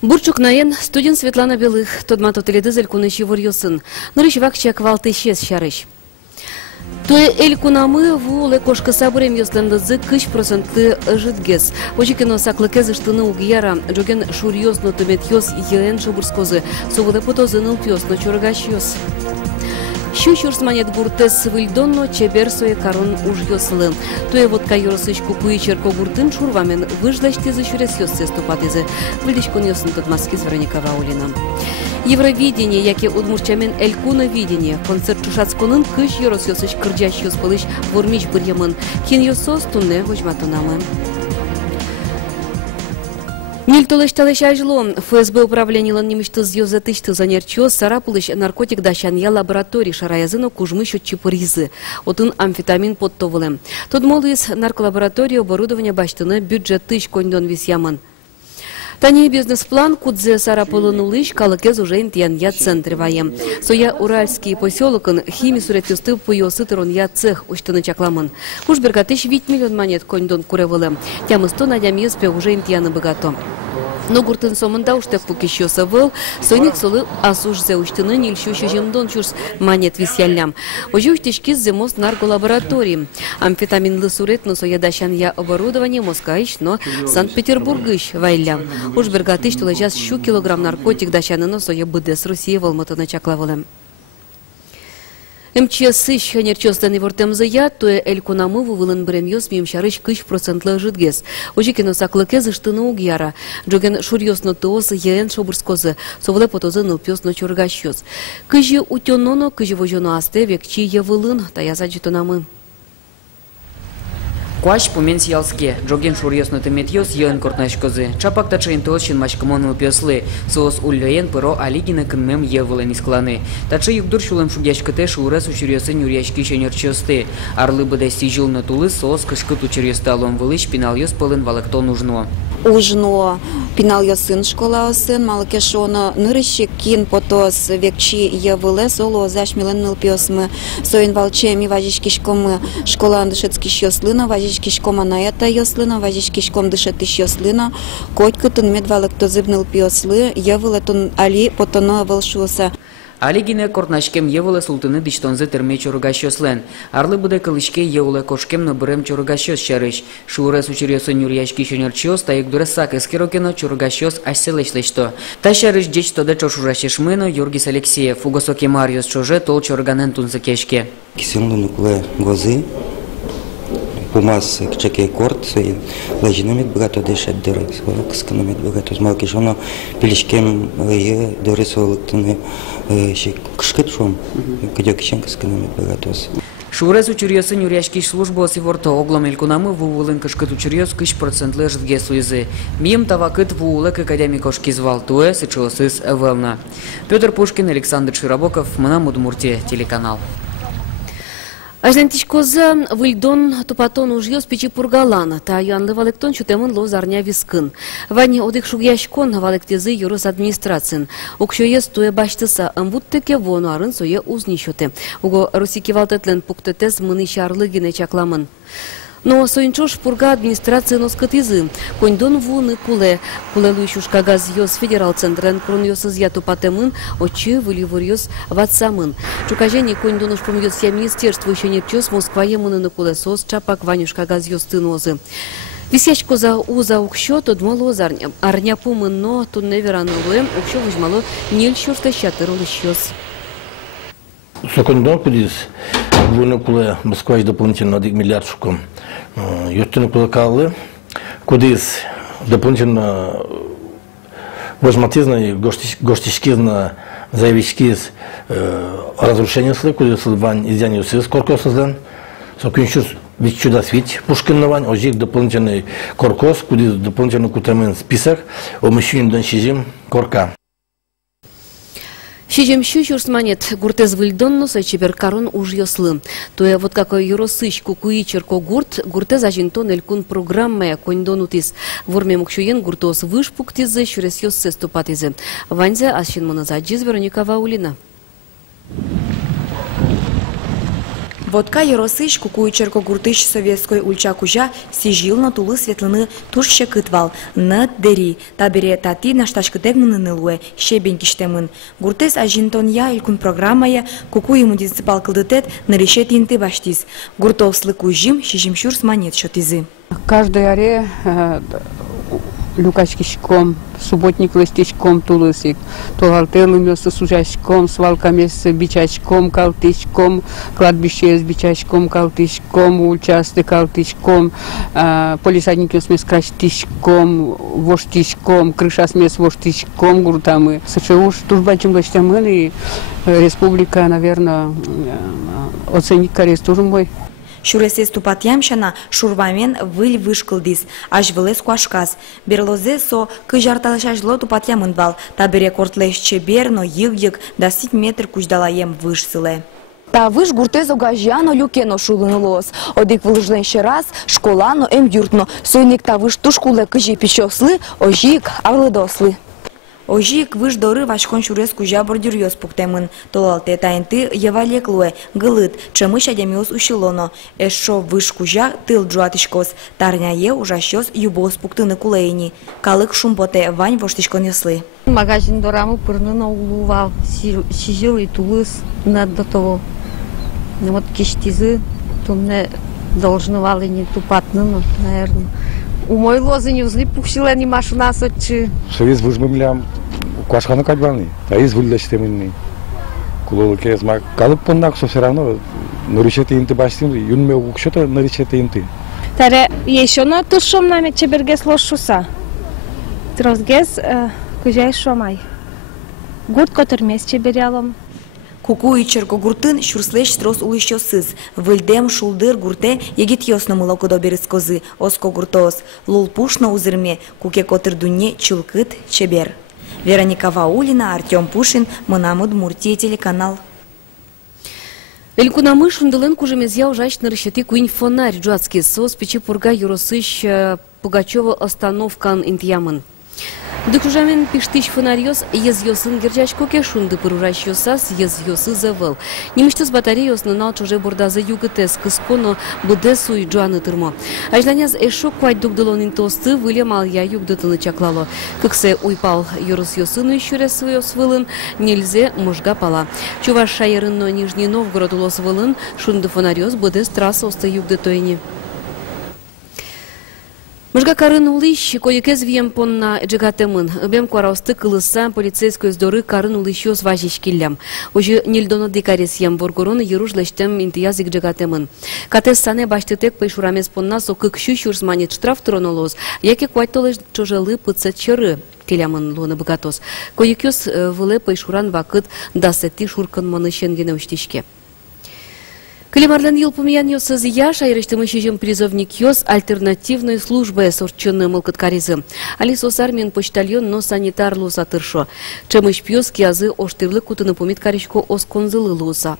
Бурчук наен студент Светлана Белых, тодмато теледизель куныши ворьосын. Нырыш чек валты шес шарыш. Туе эль кунамы вулы кошка сабрем йослендызы 5% житгес. Очекино саклыкез ыштыны угияра, жоген шурьозно тумет йос йен шобурскозы, совыды потозыныл пьосно чоргаш. Щучурс манет гуртес вильдонно чеберсое корон уж йослы. Туе вот кайорсыч кукуичерко гуртын шурвамен выждачты защурес йосце ступатызы. Вильдичкон йосын Татмаски Звероника Ваулина. Евровидение, яке удмурчамен элькуна видение. Концерт чушацконын кыш йорос йосыч кырджащ йоспылыш вормич бырьямын. Кин йосос тунне вожматунамы. Нильтолыш талыш ажло. ФСБ управлениялан немишты зьёзы тышты занерчо сарапылыш наркотик дащанья лабораторий шараязыно кужмы счетчи поризы. Отын амфетамин подтовылым. Тот молыз нарколаборатория оборудования баштыны бюджет тыш коньдон висямын. Тани бизнес-план кудзе сарапылынулыш калыкез уже интьянья центр ваем. Соя уральский поселокын хими суретюсты пуйосы тыронья цех уштыны чакламын. Кушбергатыш 8 миллион монет коньдон куревылым. Тямысто надямьеспе уже интьяны богато. Но гуртын сомында уштек пукищоса был, сойник солы асужзе уштыны нильщущу жемдон чурс монет висялям. Ожи уштишкиз земост нарколаборатории. Амфетаминлы суретно соядащан я оборудование Москаищ, но Санкт-Петербургыш вайлям. Уж бергатыш тулажас щу килограмм наркотик дащанына соя быдес России волматына чаклавылым. МЧС еще нерчостаны вортемзы я, то эль кунамы вывылын бремьёс мимшарыш 5% житгес. Ожикино саклыкез ыштыны угьяра. Джоген шурьёсно тоос йен шобурскозы, совле потозы нылпёсно чоргащёс. Кыжи утёноно, кыжи вожоно асте векчи явылын, таяза житонамы. Куаш помен сиялске, джоген шурьёсно теметьёс йен кортнашкозы. Чапак тачаин тоос мачкамон пёслы. Соос ульёен пыро алигина кынмем евылын искланы. Тача югдур шулым шугяшкыте шурас учурьёсын юрьяшки шенерчёсты. Арлы быдай сижил на тулы соос кышкыт учурьёсты алон вылыш пинальёс пылын валыкто нужно. Ужно пинальёсын школа осын, малыкешоно нырыщик кин потос векчи евыле соло зашмилен нылпёсмы. Соин валчеми важишкишкомы школа дышецкиш ёслына, важишкишкома на это ёслына, важишкишком дышетыш ёслына, котькытын медвалыкто зыбныл пёслы, евыле тун али потоно вылшуса. Алигине кортнашкем евыле султыны диштонзы терме чоргащёслен. Арлы быдай кылышке евыле кошкем на бырем чоргащёс шарыш. Шурес учурьёсын юрьяшки шенерчёс, та игдуре сак эскерокено чоргащёс аселешлешто. Та шарыш деч тоде чошурашешмыно Юргис Алексеев, угосоке Мариус чоже тол чорганен тунзы кешке. Кисемлы куле гозы, пумас кчеке корт, лежинамит богато дышать дыры, сканамит богато. Смалкишоно пилишкем лее дыры солыктыны кшкет шум, кадёкишенко сканамит богато. Шурес учурьёсын юрьяшки службы сиворто оглом элькунамы вувылын кышкыт учурьёс 5% житге суизы. Мием тавакыт вуулык академикошки звал туэ сычуосыз эвелна. Петр Пушкин, Александр Широбоков, Манам Удмуртия, телеканал. Ажнантишкоза вильдон тупатон ужьёс печи пургалана, та юанлы валектон чутемын лоз арня вискын. Вани одык шугяшкон валектезы юрос администрацин. Укшоес туе баштыса амбуттеке вону арын сое узнищоте. Уго русики валтетлен пуктетес мыны шарлыгине чакламын. Но соинчош пурга администрация носкатизы. Коньдон вуны куле луищуш кагаз йос федерал центрен крон йос изъяту патемын, очи выливор йос ватсамын. Чукажени коньдоныш помьёс я министерство еще не чёс Москва емыны на куле сос чапак ванюш кагаз йос тынозы. Висячко за уза укщо одмало арня пумын, но тут неверанулуем укщо выжмало нельщурска щатырыл ищёс. Сокондон кудис вуны куле Москва дополнительно 1 миллиард шуком. Йоттыны куле калы кудис дополнительно возматизно гоштишкизно заявишкиз разрушение сли кудис вань изяни усыз коркосыздан. Сокунчур ведь чудо свить Пушкин вань ожик дополнительный коркос кудис дополнительно кутамен список о мужчине донщизим корка. Щежем щучурс манет гуртез вильдонно сойчебер карон уж йослы. Туе вот какой юросыч кукуичерко гуртез ажинтон элькун программая коньдонутис. Ворме мукшуен гуртос вышпуктизы щурес йоссе ступатизы. Ванзя асчин моназаджиз Вероника Ваулина. Водка Яросыч, кукуючерко гуртыш советской ульча кужа, сижил тулы светлыны тушще кытвал, нат дери, табере тати нашташкытегмыны нылуэ, щебень киштемын. Гуртес ажинтонья илкун программая, кукуи муниципал кылдытет нарещет инты баштиз. Гуртовслы кужим, шижимшурс монет шотизы. Каждый аре люкачкишком, субботник листичком тулысик, тугалтелым с сужачком, свалками с бичачком, калтичком, кладбище с бичачком, калтичком, участок калтичком, полисадники с крастичком, воштичком, крыша с воштичком, гуртамы. Сочевуш тужбачим листамын и республика, наверное, оценит карес тоже мой. Шуресес тупатьямшана шурвамен выль вышкылдис, аж вылез куашкас. Берлозе со кыжарталышажло тупатьямын бал, табере кортлеш чебер, но йыг-йыг да 7 метр кучдалаем вышсыле. Та виш гуртезо гажяно люкено шулынылос. Одик вылыжлен ще раз, школано ем юртно. Сойник та виш тушкуле кыжи пичосли, ожик арлыдосли. Ожик виш доры вашкон шурес кужа бордюрьёс пуктемын. Толалте таинты евалеклуэ, гылыт, чемыш адямиос ущелоно. Эшо виш кужа тыл джуатышкос, тарняе ужащос юбос пуктыны кулейни. Калык шумботе вань воштышкон яслы. Магазин дорамы пырнына улувал, сижил и тулыс над до того. Вот киштизы, то мне должны валы не тупатны, наверное. У мой лозы не взли пухсила не машу нас отчи. Совет выжмемлям, квашхана кадбаны, а из вылечтемный. Кулолке змак, калып поннак, что все равно наричете инты бастин, юнме укшота наричете инты. Таре еще на тушом нами чебергес лошуса. Трозгес кужай шомай. Гуд котер мес чеберялом. Кукуичерко гуртын шурслеш строс улыщосыз. Выльдем шулдыр гурте егит йосно мылоко доберез козы, оско гуртоос. Лул пушно узырме, куке котыр дуне чулкыт чебер. Вероника Ваулина, Артем Пушин, Мынам Удмуртия, телеканал. Элькунамы шундылын кужемезя ужач нарышети куинь фонарь джуацкий сос печи пурга Юросыч Пугачева остановкан интьямын. Дыкужамен пиштыч фонарьос ез йосын герчачкоке шунды пыружащосас ез йосы завыл. Немиштыз батареёс нынал чуже бурдазы югытес кысконо быдесу и джуаны тырмо. Ажланяз эшок квайт дугдылонин тосты вылем алия югдытыны чаклало. Кыксе уйпал юрыс йосыну ищуря свойос вылын, нельзе можга пала. Чуваш шайырынно Нижний Новгород улос вылын, шунды фонарьос быдес трасса осты югдытойни. Мыжга карын улыш, коекез вием понна джигатемын. Бем куараусты кылыса полицейской сдоры карын улышёс важиш киллям. Уже нильдоно дикарес ям боргорон юружлештем интиязик джигатемын. Катес сане баштетек пейшурамес понна со кыкшу шурсманет штраф тронолоз, яке куайтолеш чожелы пыцет чыры. Келямын луны богатос. Коекёс выле пейшуран вакыт дасети шуркан манышен генеуштишке. Калимарлен елпумиян йосыз яш айрыштымы шижим призовник йос альтернативной службы сорченны мылкыткаризы. Алисос армиян почтальон, но санитар луса тыршо. Чемыш пьёс киязы оштырлы кутыны пумит каричко осконзылы луса.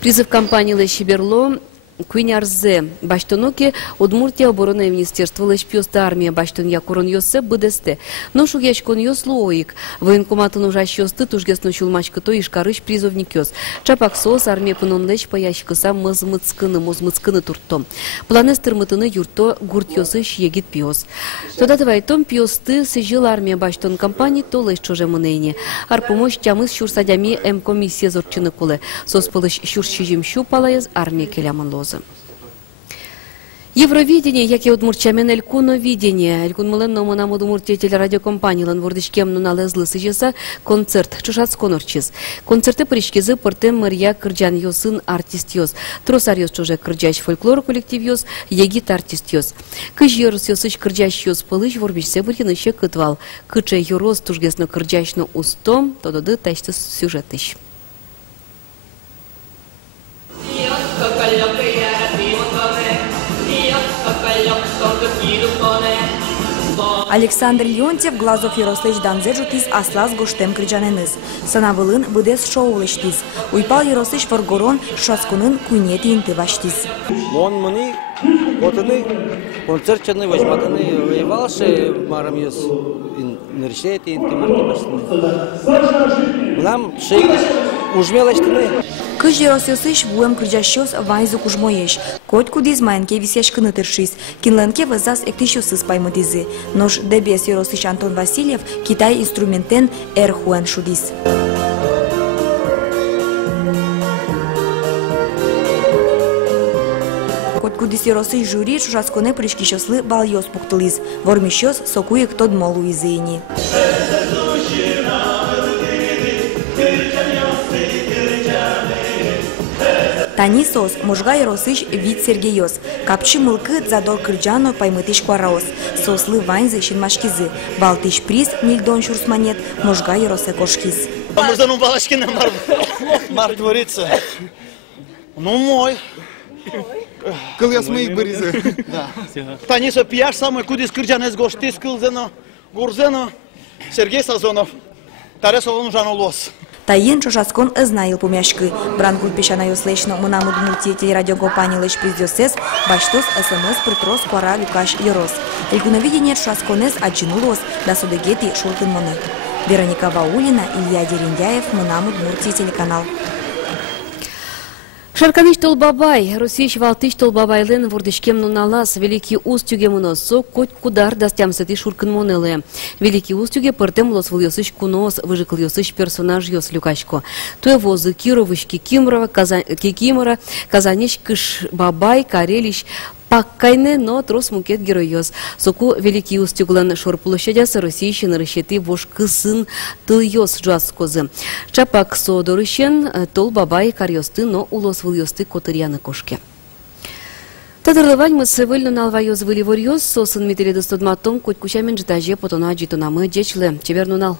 Призыв кампании Лещеберло Куинярзе баштоноке Удмуртия оборонное министерство лешпьёста армия баштон якурон йосе быдесте. Но шугячкон йос луоик. Военкоматын ужащёсты тужгесно чулмачкыто ишкарыш призовник йос. Чапак сос армия пынон леш паящкыса мозмыцкыны туртом. Планес тырмытыны юрто гурт йосыш егит пьёс. Тода твайтом пьёсты сижил армия баштон компании то леш чоже мынейне. Ар помощь тямыз шурсадями комиссия зорчыны кулы. Сос пылыш шуршижим щупалаез армия келямын лоз. Евровидение, як и удмуртчамен элькуновидение. Элькун мыленно Мынам Удмуртия телерадиокомпаниялан вордышкемну налезлы сыжеса концерт чушац конорчиз. Концерты паришкизы пыртем мырья кырджан йосын артист йос. Тросар йос чуже кырджач фольклор коллектив йос, егит артист йос. Кыж йорос йосыч кырджач йос пылыш ворбишсе бұрхиныше кытвал. Кыче йорос тужгесно кырджачно устом, тододы тачты сюжетыш. Александр Леонтьев, Глазов Ярослыч Данзеджутис, Аслаз Гоштем Крыджаненыз. Санавылын быдес шоулыштис. Уйпал Ярослыч Форгорон, Шаскунын куйнети инты ваштис. Мон мыны, котыны, концертчаны, возьматыны, воевалши, марам ес, ныршети, инты марки башны. Нам шейк ужмелаштыны. Кыж еросёсыш вуем кырджащёс вайзу кужмоеш. Коть кудиз майнке висеш кыны тыршис. Кинленке вызас эктишёсыз паймыдизы. Нош дебес еросыш Антон Васильев Китай инструментен эрхуэн шудис. Кудисиросы жюри шушасконе пришкишослы балйос пуктылиз. Вормишос сокуек тод молу изыни. Танисос можга еросыш вид Сергейос. Капчы мылкы задор кырджано паймытыш квараос. Сослы вайнзы шинмашкизы. Балтыш приз нильдон шурсманет можга еросе кошкиз. Мырзану балашкина мар творится. Ну мой. Кыльяс моих боризы. Танисо пияш самый кудис кырджанез гошти скылзено, гурзено, Сергей Сазонов. Таресовон жанолос. Таен шошаскон ызнаил помяшкы. Брангул пешана юслешно мынамуд мульти телерадиокомпания лыш приздёсес, баштос СМС притрос квара люкаш ерос. Регуновидение шошасконес аджинулос, да судегети шулкин моны. Вероника Ваулина, Илья Дерендяев, мынамуд Мурти телеканал. Шарканиш толбабай, Русич валтыш толбабайлен вурдышкем нуналас, Великий Устюге муносо, коть кудар дастямсети шуркын монеле. Великий Устюге пыртем лос выльосыш кунос, выжикл йосыш персонаж йос люкачко. Туе возы Кировышки, Кикимора, Казанич кыш бабай, Карелищ, Паккайне, но трос мукет героёс. Соку Великий Устюглен шор площадясы Российщин расчеты вош кысын тыльёс жаскозы. Чапак содорыщен тол бабай карьёсты, но улос выльёсты котырьяны кошке. Татарлывань мы сывыльно налвайоз выливорьёс, сосын метеледы стодматом, коть кучамен житаже потона житонамы дечле. Чевернунал.